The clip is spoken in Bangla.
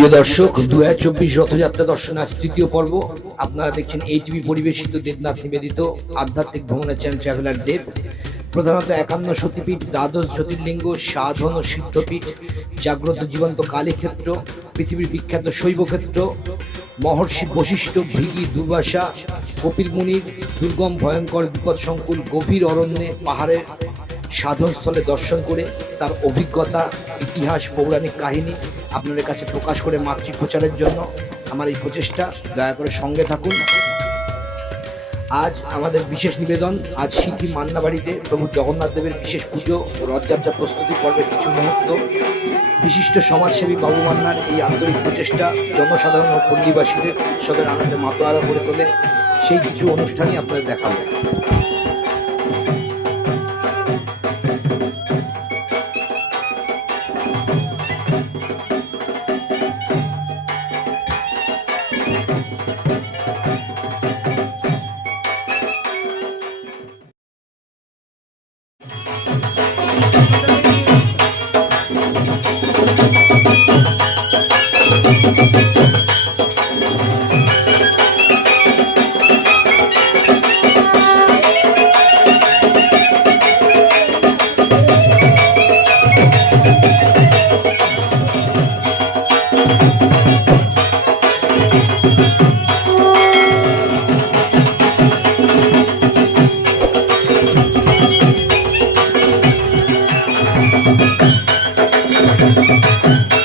প্রিয় দর্শক দু হাজার চব্বিশ রথযাত্রা দর্শন আজ তৃতীয় পর্ব। আপনারা দেখছেন এই টিভি পরিবেশিত দেবনাথ নিবেদিত আধ্যাত্মিক ভ্রমণের চ্যানেল ট্রাভেলার দেব। প্রধানত একান্ন সতীপীঠ, দ্বাদশ জ্যোতির্লিঙ্গ, সাধন ও সিদ্ধপীঠ, জাগ্রত জীবন্ত কালীক্ষেত্র, পৃথিবীর বিখ্যাত শৈবক্ষেত্র, মহর্ষি বশিষ্ঠ ভৃগি দুর্বাসা, কপিল মুনির, দুর্গম ভয়ঙ্কর বিপদ সংকুল গভীর অরণ্যে পাহাড়ের সাধনস্থলে দর্শন করে তার অভিজ্ঞতা, ইতিহাস, পৌরাণিক কাহিনী আপনাদের কাছে প্রকাশ করে মাতৃ প্রচারের জন্য আমার এই প্রচেষ্টা। দয়া করে সঙ্গে থাকুন। আজ আমাদের বিশেষ নিবেদন, আজ সিদ্ধি মান্নাবাড়িতে প্রভু জগন্নাথ দেবের বিশেষ পুজো ও রথযাত্রা প্রস্তুতি পর্বের কিছু মুহূর্ত। বিশিষ্ট সমাজসেবী বাবু মান্নার এই আন্তরিক প্রচেষ্টা জনসাধারণ ও পল্লীবাসীদের উৎসবের আনন্দে মাতোয়ারা করে তোলে। সেই কিছু অনুষ্ঠানই আপনাদের দেখাবো। Bye. Thank you.